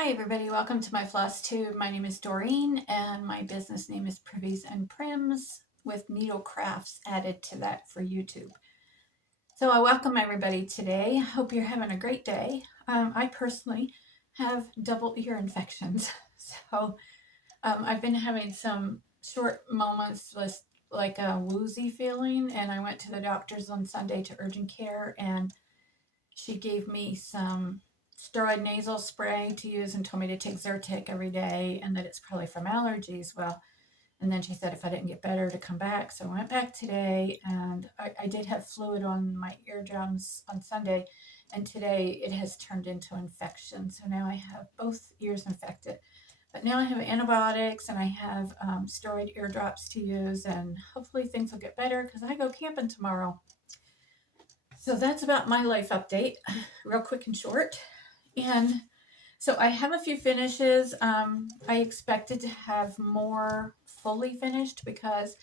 Hi everybody, welcome to my Flosstube. My name is Doreen and my business name is Privies and Prims with needle crafts added to that for YouTube. So I welcome everybody today. Hope you're having a great day. I personally have double ear infections. So I've been having some short moments with like a woozy feeling, and I went to the doctor's on Sunday to urgent care, and she gave me some steroid nasal spray to use and told me to take Zyrtec every day and that it's probably from allergies. Well, and then she said if I didn't get better to come back. So I went back today, and I did have fluid on my eardrums on Sunday, and today it has turned into infection. So now I have both ears infected. But now I have antibiotics and I have steroid eardrops to use, and hopefully things will get better because I go camping tomorrow. So that's about my life update, real quick and short. And so I have a few finishes. I expected to have more fully finished because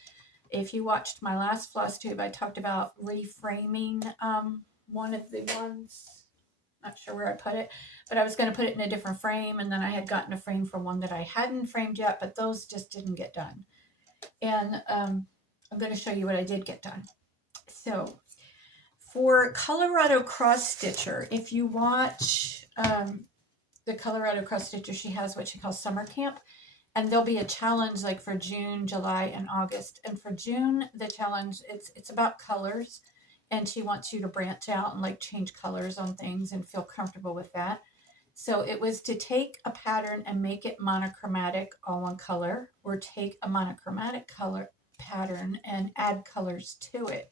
if you watched my last Flosstube, I talked about reframing one of the ones. Not sure where I put it, but I was going to put it in a different frame, and then I had gotten a frame for one that I hadn't framed yet, but those just didn't get done. And I'm going to show you what I did get done. So for Colorado Cross Stitcher, if you watch the Colorado Cross Stitcher, she has what she calls summer camp, and there'll be a challenge like for June, July, and August. And for June, the challenge, it's about colors, and she wants you to branch out and like change colors on things and feel comfortable with that. So it was to take a pattern and make it monochromatic, all one color, or take a monochromatic color pattern and add colors to it.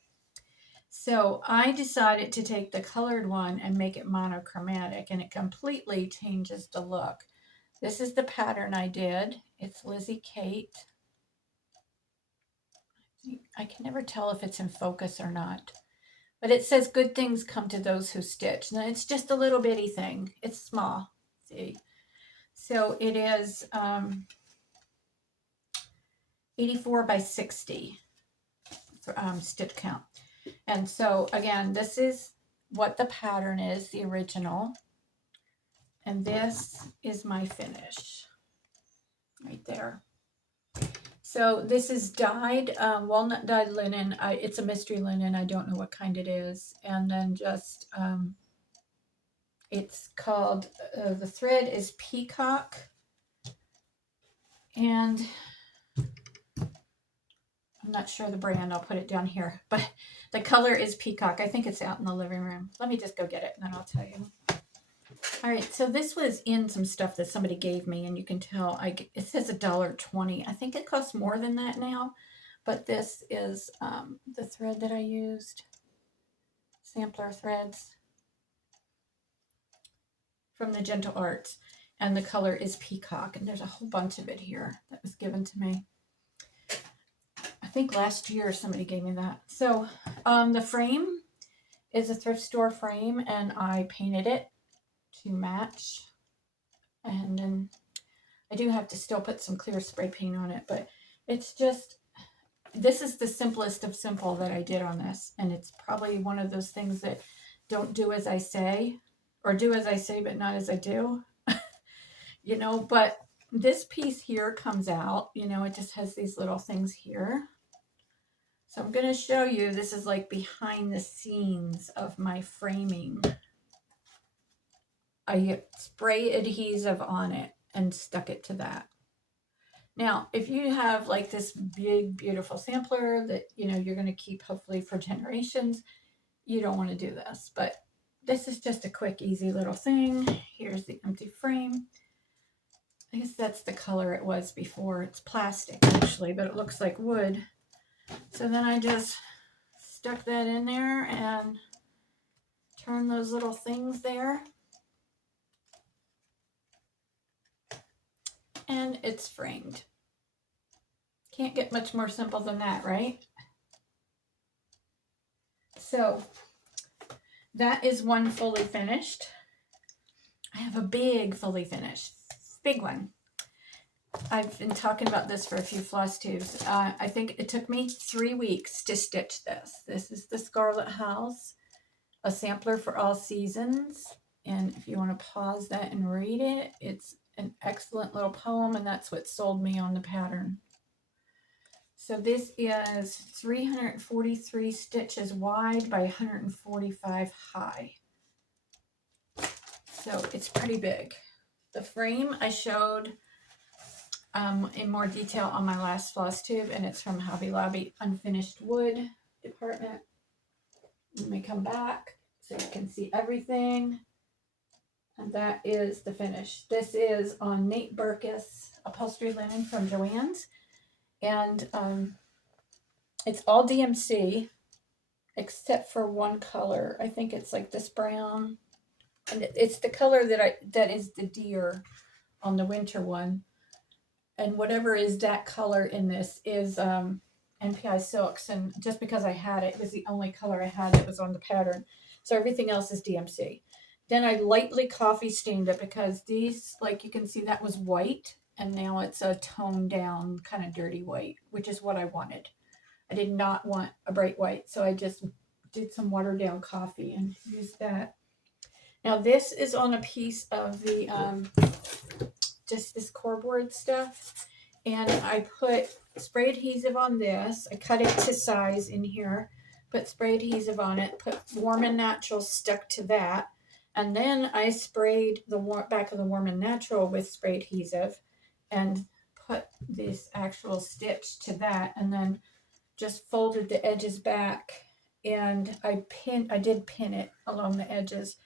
So I decided to take the colored one and make it monochromatic, and it completely changes the look. This is the pattern I did. It's Lizzie Kate. I can never tell if it's in focus or not, but it says good things come to those who stitch. Now it's just a little bitty thing. It's small. See, so it is 84 by 60 stitch count. And so again, this is what the pattern is, the original. And this is my finish right there. So this is dyed, walnut dyed linen. It's a mystery linen. I don't know what kind it is. And then just, it's called, the thread is Peacock. And I'm not sure the brand. I'll put it down here. But the color is Peacock. I think it's out in the living room. Let me just go get it and then I'll tell you. All right, so this was in some stuff that somebody gave me, and you can tell it says $1.20. I think it costs more than that now, but this is the thread that I used, sampler threads from the Gentle Arts, and the color is Peacock, and there's a whole bunch of it here that was given to me. I think last year somebody gave me that. So the frame is a thrift store frame, and I painted it to match, and then I do have to still put some clear spray paint on it, but it's just, this is the simplest of simple that I did on this, and it's probably one of those things that don't do as I say, or do as I say but not as I do. You know, but this piece here comes out, you know, it just has these little things here. So I'm going to show you, this is like behind the scenes of my framing. I spray adhesive on it and stuck it to that. Now, if you have like this big, beautiful sampler that, you know, you're going to keep hopefully for generations, you don't want to do this. But this is just a quick, easy little thing. Here's the empty frame. I guess that's the color it was before. It's plastic, actually, but it looks like wood. So then I just stuck that in there and turn those little things there. And it's framed. Can't get much more simple than that, right? So that is one fully finished. I have a big fully finished, big one. I've been talking about this for a few Flosstubes. I think it took me 3 weeks to stitch this. This is the Scarlet House, a sampler for all seasons. And if you want to pause that and read it, it's an excellent little poem, and that's what sold me on the pattern. So this is 343 stitches wide by 145 high. So it's pretty big. The frame I showed in more detail on my last Flosstube, and it's from Hobby Lobby Unfinished Wood department. Let me come back so you can see everything. And that is the finish. This is on Nate Burkus upholstery linen from Joann's. And it's all DMC except for one color. I think it's like this brown. And it's the color that is the deer on the winter one. And whatever is that color in this is NPI Silks. And just because I had it, it was the only color I had that was on the pattern. So everything else is DMC. Then I lightly coffee stained it because these, like you can see, that was white. And now it's a toned down kind of dirty white, which is what I wanted. I did not want a bright white. So I just did some watered down coffee and used that. Now this is on a piece of the, just this core board stuff. And I put spray adhesive on this. I cut it to size in here, put spray adhesive on it, put Warm and Natural stuck to that. And then I sprayed the back of the Warm and Natural with spray adhesive and put this actual stitch to that, and then just folded the edges back, and I did pin it along the edges,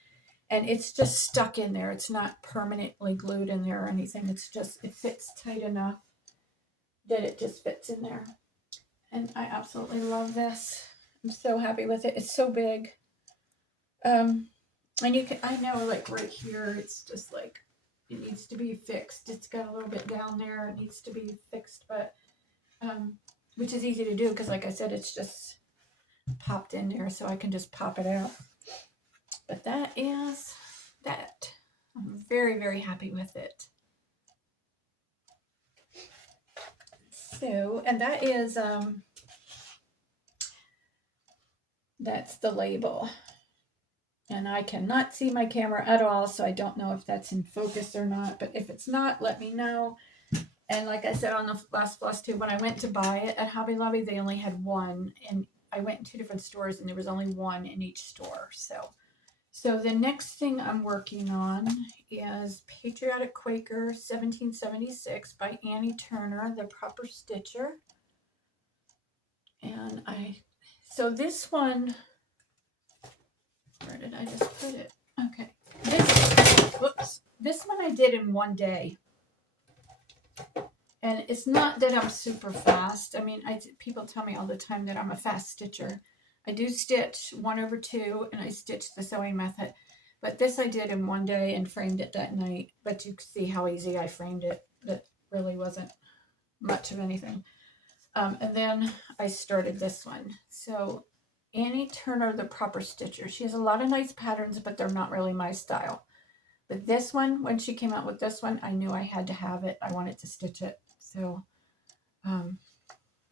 and it's just stuck in there. It's not permanently glued in there or anything. It's just, it fits tight enough that it just fits in there. And I absolutely love this. I'm so happy with it. It's so big. And you can, I know, like right here, it's just like, it needs to be fixed. It's got a little bit down there. It needs to be fixed, but, which is easy to do because, like I said, it's just popped in there, so I can just pop it out. But that is that. I'm very, very happy with it. So, and that is, that's the label. And I cannot see my camera at all, so I don't know if that's in focus or not. But if it's not, let me know. And like I said on the last Flosstube, when I went to buy it at Hobby Lobby, they only had one. And I went in 2 different stores, and there was only one in each store. So the next thing I'm working on is Patriotic Quaker 1776 by Annie Turner, the Proper Stitcher. And so this one, where did I just put it? Okay. This one I did in one day. And it's not that I'm super fast. I mean, people tell me all the time that I'm a fast stitcher. I do stitch 1/2, and I stitch the sewing method. But this I did in one day and framed it that night. But you can see how easy I framed it. That really wasn't much of anything. And then I started this one. So Annie Turner, the Proper Stitcher. She has a lot of nice patterns, but they're not really my style. But this one, when she came out with this one, I knew I had to have it. I wanted to stitch it. So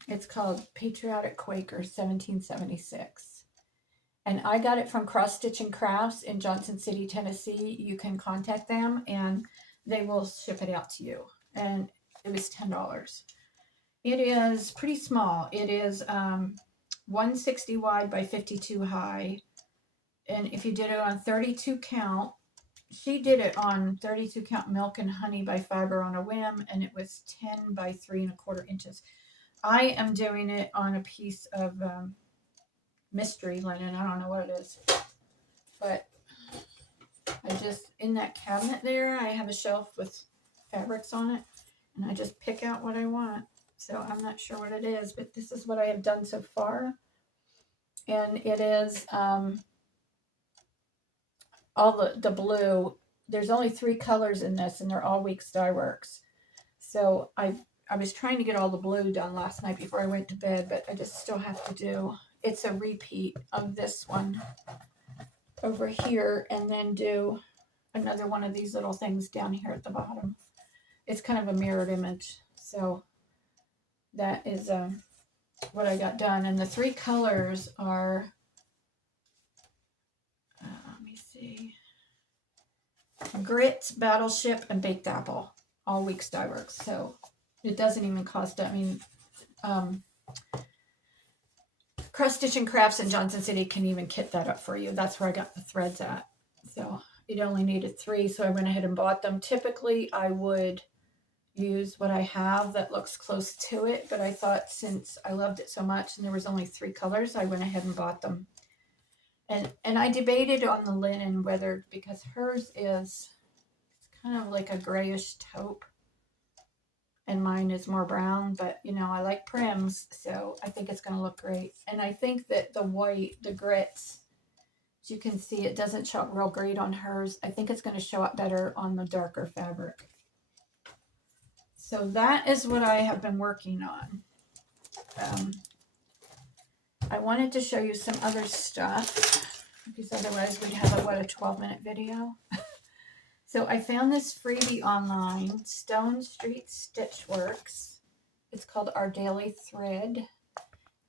it's called Patriotic Quaker 1776. And I got it from Cross Stitch and Crafts in Johnson City, Tennessee. You can contact them, and they will ship it out to you. And it was $10. It is pretty small. It is 160 wide by 52 high. And if you did it on 32 count, she did it on 32 count Milk and Honey by Fiber on a Whim, and it was 10 by 3 1/4 inches. I am doing it on a piece of mystery linen. I don't know what it is, but I just, in that cabinet there, I have a shelf with fabrics on it, and I just pick out what I want. So I'm not sure what it is, but this is what I have done so far. And it is all the blue. There's only 3 colors in this, and they're all Weeks Dye Works. So I was trying to get all the blue done last night before I went to bed, but I just still have to do, it's a repeat of this one over here, and then do another one of these little things down here at the bottom. It's kind of a mirrored image. So that is what I got done. And the 3 colors are, let me see. Grits, Battleship, and Baked Apple. All weeks dye works. So it doesn't even cost, I mean, Cross Stitch and Crafts in Johnson City can even kit that up for you. That's where I got the threads at. So it only needed 3, so I went ahead and bought them. Typically, I would use what I have that looks close to it, but I thought since I loved it so much and there was only 3 colors, I went ahead and bought them. And I debated on the linen whether, because hers is, it's kind of like a grayish taupe, and mine is more brown, but you know, I like Prims, so I think it's going to look great. And I think that the white, the grits, as you can see, it doesn't show up real great on hers. I think it's going to show up better on the darker fabric. So that is what I have been working on. I wanted to show you some other stuff, because otherwise we'd have a 12-minute video. So I found this freebie online, Stone Street Stitchworks. It's called Our Daily Thread.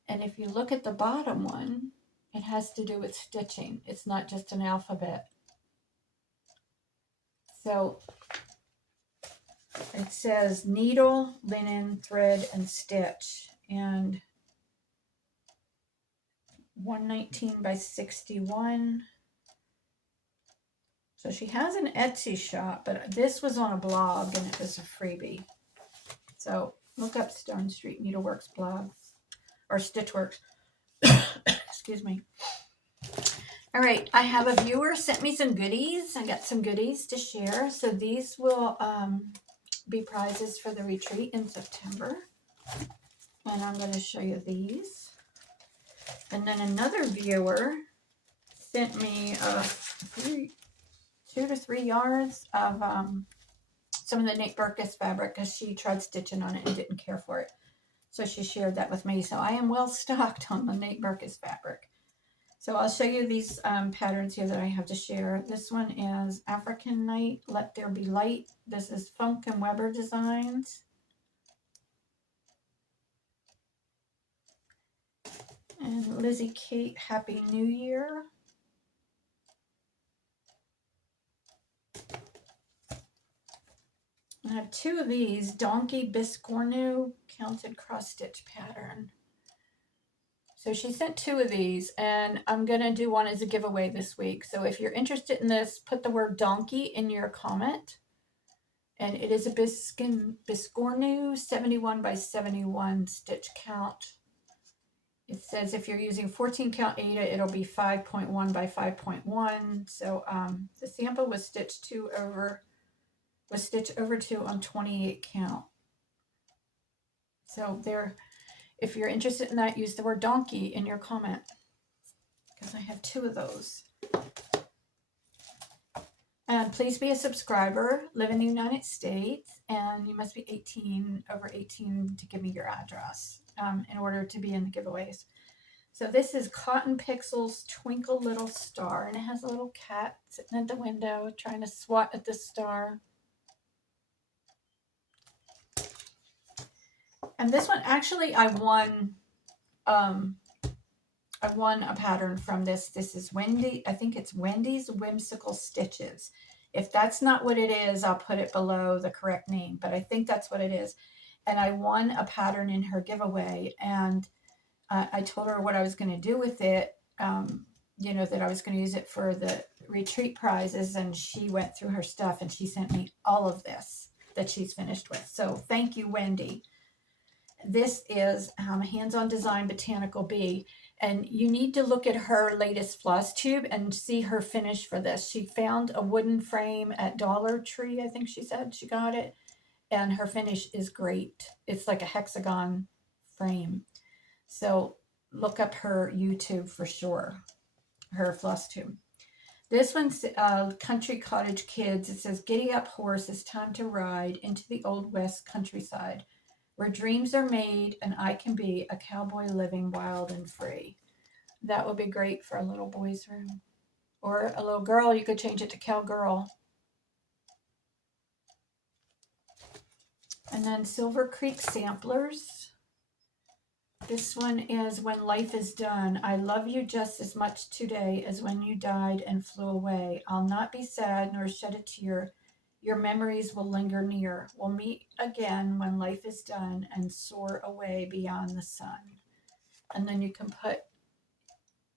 And if you look at the bottom one, it has to do with stitching. It's not just an alphabet. So it says needle, linen, thread, and stitch. And 119 by 61. So she has an Etsy shop, but this was on a blog and it was a freebie. So look up Stone Street Needleworks blog, or Stitchworks. Excuse me. All right, I have a viewer sent me some goodies. I got some goodies to share. So these will be prizes for the retreat in September. And I'm going to show you these. And then another viewer sent me 2 to 3 yards of some of the Nate Berkus fabric, because she tried stitching on it and didn't care for it. So she shared that with me. So I am well stocked on the Nate Berkus fabric. So I'll show you these patterns here that I have to share. This one is African Night, Let There Be Light. This is Funk and Weber Designs. And Lizzie Kate, Happy New Year. I have 2 of these, Donkey Biscornu counted cross stitch pattern. So she sent 2 of these, and I'm going to do one as a giveaway this week. So if you're interested in this, put the word donkey in your comment. And it is a Biscornu 71 by 71 stitch count. It says if you're using 14 count Aida, it'll be 5.1 by 5.1. So the sample was stitched over 2 on 28 count. So there, if you're interested in that, use the word donkey in your comment, because I have 2 of those. And please be a subscriber, live in the United States, and you must be over 18 to give me your address in order to be in the giveaways. So this is Cotton Pixels Twinkle Little Star, and it has a little cat sitting at the window trying to swat at the star. And this one, actually, I won a pattern from this. This is Wendy. I think it's Wendy's Whimsical Stitches. If that's not what it is, I'll put it below the correct name, but I think that's what it is. And I won a pattern in her giveaway, and I told her what I was going to do with it, you know, that I was going to use it for the retreat prizes, and she went through her stuff, and she sent me all of this that she's finished with. So thank you, Wendy. This is Hands-On Design Botanical Bee, and you need to look at her latest Flosstube and see her finish for this. She found a wooden frame at Dollar Tree, I think she said she got it, and her finish is great. It's like a hexagon frame. So look up her YouTube for sure, her Flosstube. This one's Country Cottage Kids. It says, "Giddy up, horse, it's time to ride into the Old West countryside, where dreams are made and I can be a cowboy living wild and free." That would be great for a little boy's room. Or a little girl, you could change it to cowgirl. And then Silver Creek Samplers. This one is When Life Is Done. I love you just as much today as when you died and flew away. I'll not be sad nor shed a tear. Your memories will linger near. We'll meet again when life is done and soar away beyond the sun. And then you can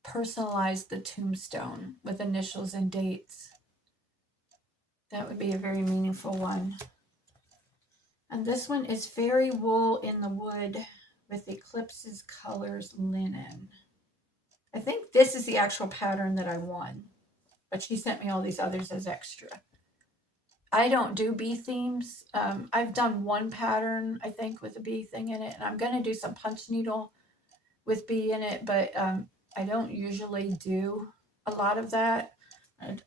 personalize the tombstone with initials and dates. That would be a very meaningful one. And this one is Fairy Wool in the Wood with Eclipses Colors Linen. I think this is the actual pattern that I won, but she sent me all these others as extra. I don't do bee themes. I've done one pattern, I think, with a bee thing in it, and I'm going to do some Punchneedle with bee in it, but I don't usually do a lot of that.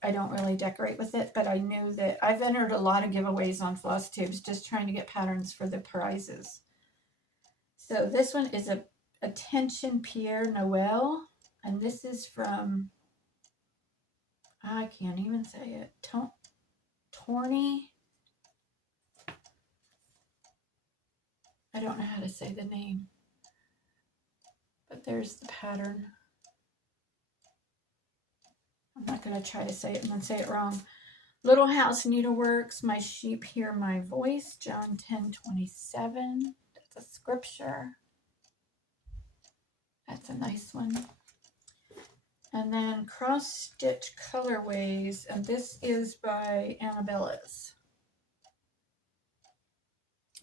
I don't really decorate with it, but I knew that I've entered a lot of giveaways on Flosstubes just trying to get patterns for the prizes. So this one is a Attention Pierre Noel, and this is from, I can't even say it, Torny. I don't know how to say the name, but there's the pattern. I'm not going to try to say it and then say it wrong. Little House Needleworks, My Sheep Hear My Voice, John 10:27. That's a scripture. That's a nice one. And then Cross Stitch Colorways, and this is by Annabella's.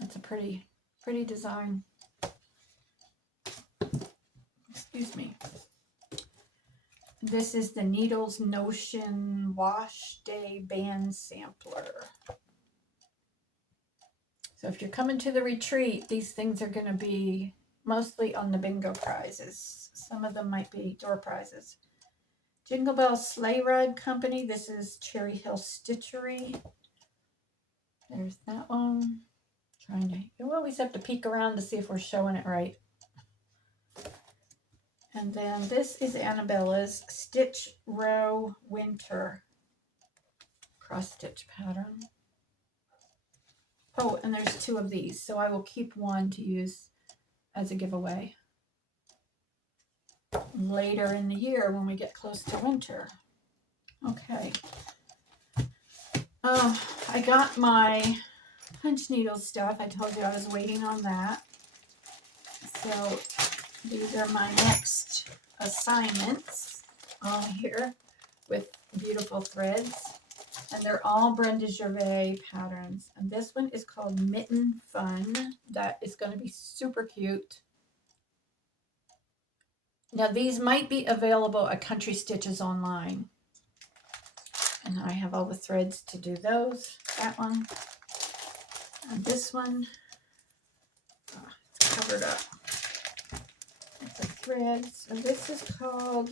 It's a pretty design. Excuse me. This is the Needles Notion Wash Day Band Sampler. So if you're coming to the retreat, these things are going to be mostly on the bingo prizes. Some of them might be door prizes. Jingle Bell Sleigh Ride Company. This is Cherry Hill Stitchery. There's that one. You always have to peek around to see if we're showing it right. And then this is Annabella's Stitch Row Winter cross stitch pattern. Oh, and there's two of these, so I will keep one to use as a giveaway later in the year when we get close to winter. Okay. I got my Punchneedle stuff. I told you I was waiting on that. So these are my next assignments, all here with beautiful threads. And they're all Brenda Gervais patterns. And this one is called Mitten Fun. That is going to be super cute. Now these might be available at Country Stitches online. And I have all the threads to do those. That one. And this one. Oh, it's covered up. The threads. So this is called,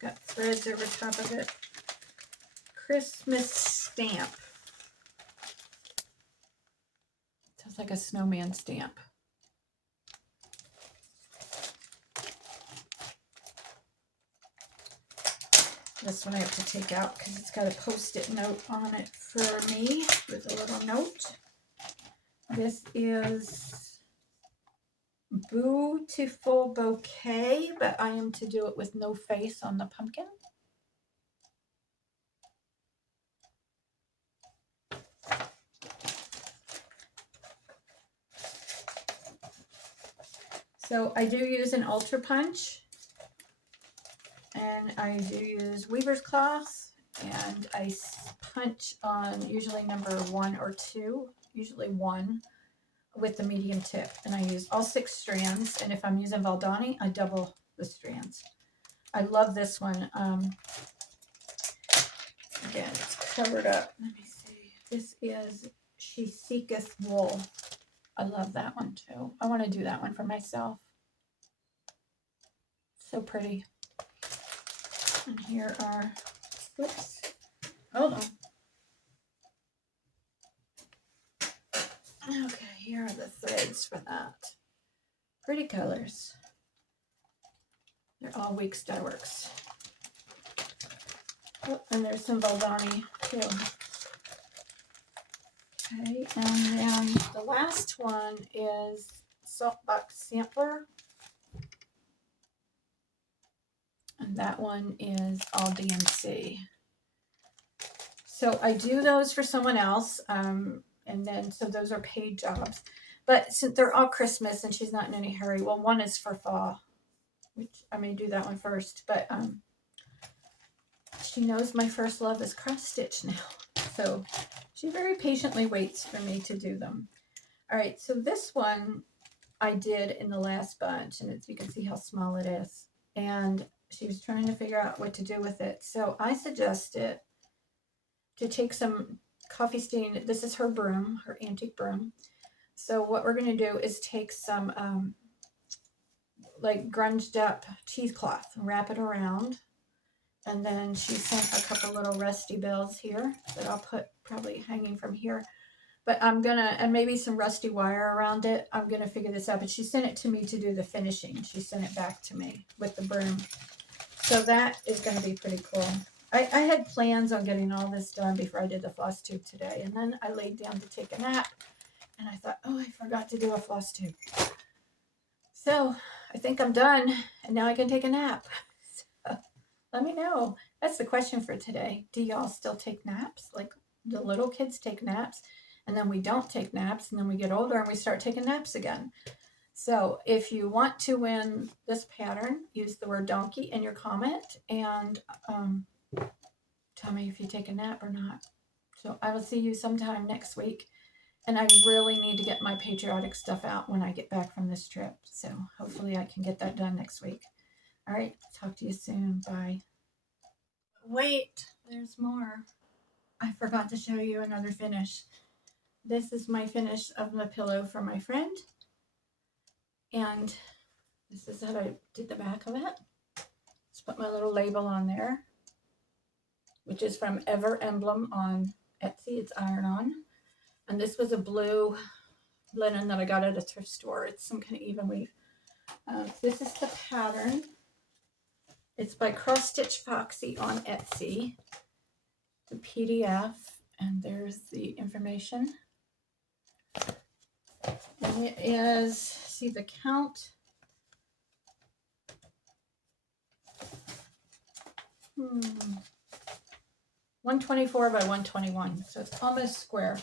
got threads over top of it, Christmas Stamp. Sounds like a snowman stamp. This one I have to take out because it's got a post-it note on it for me with a little note. This is Beautiful Bouquet, but I am to do it with no face on the pumpkin. So I do use an Ultra Punch, and I do use weaver's cloth, and I punch on usually number 1 or 2, usually 1, with the medium tip. And I use all 6 strands, and if I'm using Valdani, I double the strands. I love this one. Again, it's covered up. Let me see. This is She Seeketh Wool. I love that one too. I want to do that one for myself. So pretty. And here are, oops, hold on. Okay, here are the threads for that. Pretty colors. They're all Week Starworks. Oh, and there's some Valdani too. Okay, and then the last one is salt box sampler. And that one is all DMC. So I do those for someone else. And then, so those are paid jobs. But since they're all Christmas and she's not in any hurry, well, one is for fall, which I may do that one first. But she knows my first love is cross stitch now. So she very patiently waits for me to do them. All right, so this one I did in the last bunch, and you can see how small it is. And she was trying to figure out what to do with it. So I suggested to take some coffee stain. This is her broom, her antique broom. So what we're going to do is take some like grunged up cheesecloth and wrap it around. And then she sent a couple little rusty bells here that I'll put probably hanging from here. But I'm going to, and maybe some rusty wire around it. I'm going to figure this out. But she sent it to me to do the finishing. She sent it back to me with the broom. So that is going to be pretty cool. I had plans on getting all this done before I did the floss tube today. And then I laid down to take a nap. And I thought, oh, I forgot to do a floss tube. So I think I'm done. And now I can take a nap. So let me know. That's the question for today. Do y'all still take naps? Like the little kids take naps. And then we don't take naps, and then we get older and we start taking naps again. So if you want to win this pattern, use the word donkey in your comment and tell me if you take a nap or not. So I will see you sometime next week. And I really need to get my patriotic stuff out when I get back from this trip. So hopefully I can get that done next week. All right, talk to you soon. Bye. Wait, there's more. I forgot to show you another finish. This is my finish of the pillow for my friend. And this is how I did the back of it. Just put my little label on there, which is from Ever Emblem on Etsy. It's iron-on. And this was a blue linen that I got at a thrift store. It's some kind of even weave. This is the pattern. It's by Cross Stitch Foxy on Etsy. The PDF, and there's the information. And it is, see the count. 124 by 121, so it's almost square.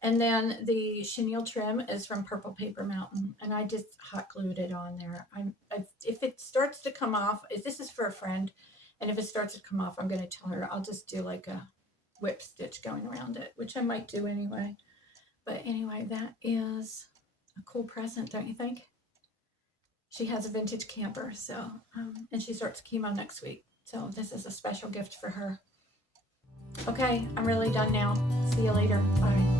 And then the chenille trim is from Purple Paper Mountain, and I just hot glued it on there. If it starts to come off, this is for a friend, and if it starts to come off, I'm going to tell her I'll just do like a whip stitch going around it, which I might do anyway. But anyway, that is a cool present, don't you think? She has a vintage camper, so and she starts chemo next week. So this is a special gift for her. Okay, I'm really done now. See you later. Bye.